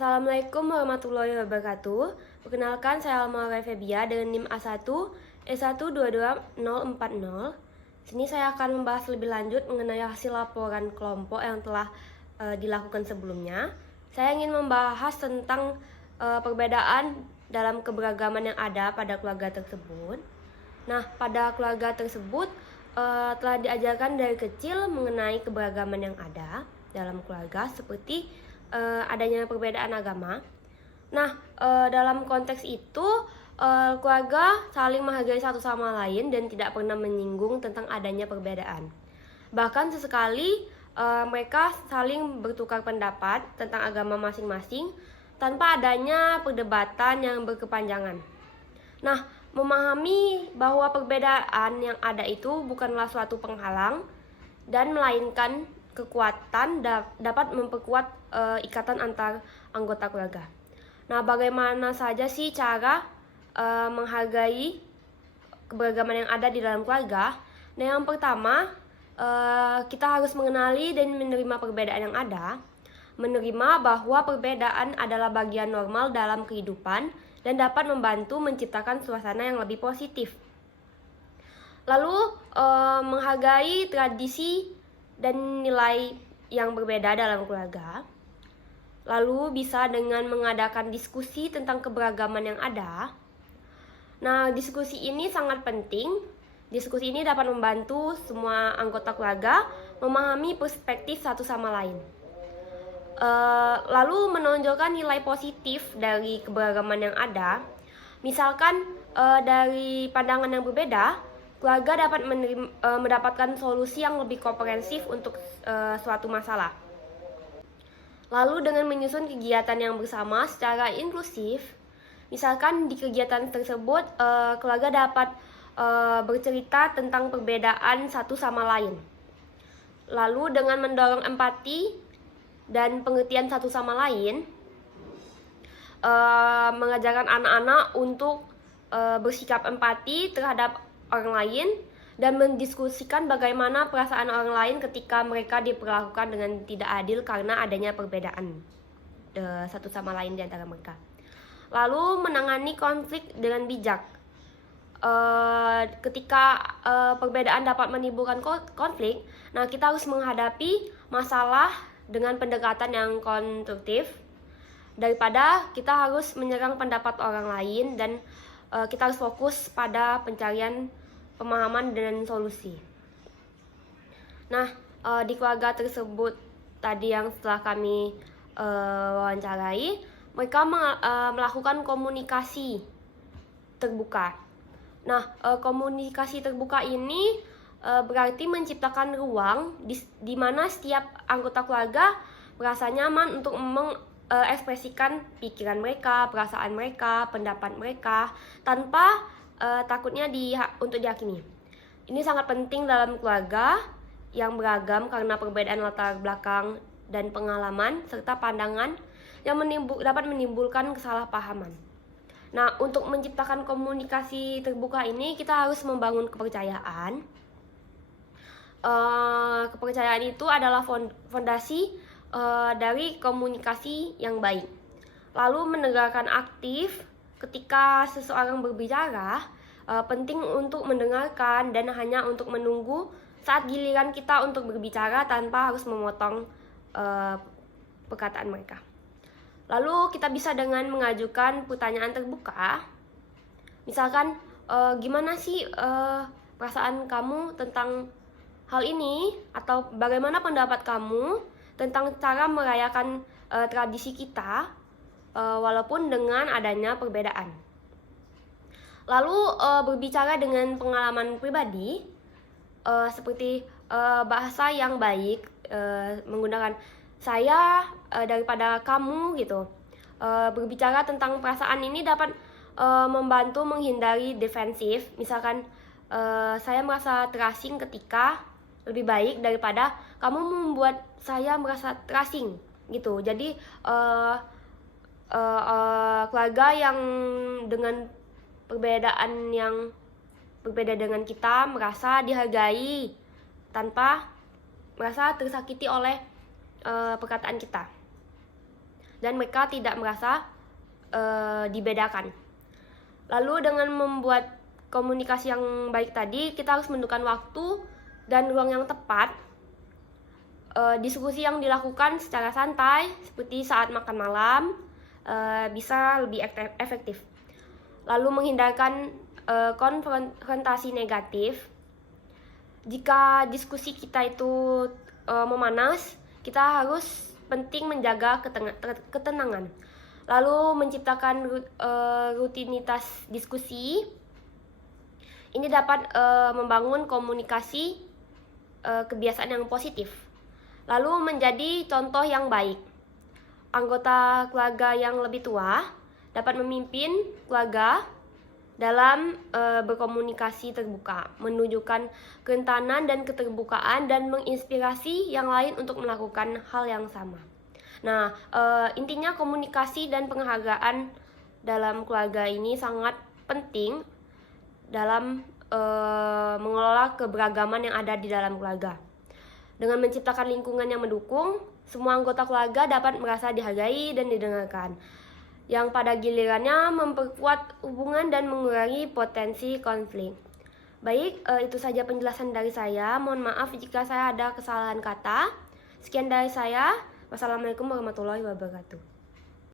Assalamualaikum warahmatullahi wabarakatuh. Perkenalkan, saya Alma Febia dengan NIM A1 E122040. Sini saya akan membahas lebih lanjut mengenai hasil laporan kelompok yang telah dilakukan sebelumnya. Saya ingin membahas tentang perbedaan dalam keberagaman yang ada pada keluarga tersebut. Nah, pada keluarga tersebut telah diajarkan dari kecil mengenai keberagaman yang ada dalam keluarga, seperti adanya perbedaan agama. Nah, dalam konteks itu keluarga saling menghargai satu sama lain dan tidak pernah menyinggung tentang adanya perbedaan. Bahkan sesekali mereka saling bertukar pendapat tentang agama masing-masing tanpa adanya perdebatan yang berkepanjangan. Nah, memahami bahwa perbedaan yang ada itu bukanlah suatu penghalang dan melainkan kekuatan dapat memperkuat ikatan antar anggota keluarga. Nah, bagaimana saja sih cara menghargai keberagaman yang ada di dalam keluarga? Nah, yang pertama, kita harus mengenali dan menerima perbedaan yang ada, menerima bahwa perbedaan adalah bagian normal dalam kehidupan dan dapat membantu menciptakan suasana yang lebih positif. Lalu, menghargai tradisi dan nilai yang berbeda dalam keluarga. Lalu bisa dengan mengadakan diskusi tentang keberagaman yang ada. Nah, diskusi ini sangat penting. Diskusi ini dapat membantu semua anggota keluarga memahami perspektif satu sama lain. Lalu menonjolkan nilai positif dari keberagaman yang ada. Misalkan dari pandangan yang berbeda, keluarga dapat mendapatkan solusi yang lebih komprehensif untuk suatu masalah. Lalu dengan menyusun kegiatan yang bersama secara inklusif, misalkan di kegiatan tersebut keluarga dapat bercerita tentang perbedaan satu sama lain. Lalu dengan mendorong empati dan pengertian satu sama lain, mengajarkan anak-anak untuk bersikap empati terhadap orang lain dan mendiskusikan bagaimana perasaan orang lain ketika mereka diperlakukan dengan tidak adil karena adanya perbedaan satu sama lain di antara mereka. Lalu menangani konflik dengan bijak. Ketika perbedaan dapat menimbulkan konflik, nah kita harus menghadapi masalah dengan pendekatan yang konstruktif daripada kita harus menyerang pendapat orang lain, dan kita harus fokus pada pencarian pemahaman dan solusi. Nah, di keluarga tersebut tadi yang setelah kami wawancarai, mereka melakukan komunikasi terbuka. Nah, komunikasi terbuka ini berarti menciptakan ruang di mana setiap anggota keluarga merasa nyaman untuk mengekspresikan pikiran mereka, perasaan mereka, pendapat mereka tanpa takutnya untuk dihakimi. Ini sangat penting dalam keluarga yang beragam karena perbedaan latar belakang dan pengalaman serta pandangan yang dapat menimbulkan kesalahpahaman. Nah, untuk menciptakan komunikasi terbuka ini kita harus membangun kepercayaan. Kepercayaan itu adalah fondasi dari komunikasi yang baik. Lalu mendengarkan aktif. Ketika seseorang berbicara, penting untuk mendengarkan dan hanya untuk menunggu saat giliran kita untuk berbicara tanpa harus memotong perkataan mereka. Lalu kita bisa dengan mengajukan pertanyaan terbuka. Misalkan, gimana sih perasaan kamu tentang hal ini? Atau bagaimana pendapat kamu tentang cara merayakan tradisi kita walaupun dengan adanya perbedaan. Lalu berbicara dengan pengalaman pribadi, seperti bahasa yang baik, menggunakan saya daripada kamu gitu. Berbicara tentang perasaan ini dapat membantu menghindari defensif. Misalkan, saya merasa terasing ketika, lebih baik daripada kamu membuat saya merasa terasing gitu. Jadi keluarga yang dengan perbedaan yang berbeda dengan kita merasa dihargai tanpa merasa tersakiti oleh perkataan kita. dan mereka tidak merasa dibedakan. Lalu dengan membuat komunikasi yang baik tadi, kita harus menentukan waktu dan ruang yang tepat. Diskusi yang dilakukan secara santai seperti saat makan malam bisa lebih efektif. Lalu menghindarkan konfrontasi negatif. Jika diskusi kita itu memanas, kita harus penting menjaga ketenangan. Lalu menciptakan rutinitas diskusi. Ini dapat membangun komunikasi kebiasaan yang positif. Lalu menjadi contoh yang baik. Anggota keluarga yang lebih tua dapat memimpin keluarga dalam berkomunikasi terbuka, menunjukkan kerentanan dan keterbukaan, dan menginspirasi yang lain untuk melakukan hal yang sama. Nah, intinya komunikasi dan penghargaan dalam keluarga ini sangat penting dalam mengelola keberagaman yang ada di dalam keluarga. Dengan menciptakan lingkungan yang mendukung, semua anggota keluarga dapat merasa dihargai dan didengarkan, yang pada gilirannya memperkuat hubungan dan mengurangi potensi konflik. Baik, itu saja penjelasan dari saya. Mohon maaf jika saya ada kesalahan kata. Sekian dari saya. Wassalamualaikum warahmatullahi wabarakatuh.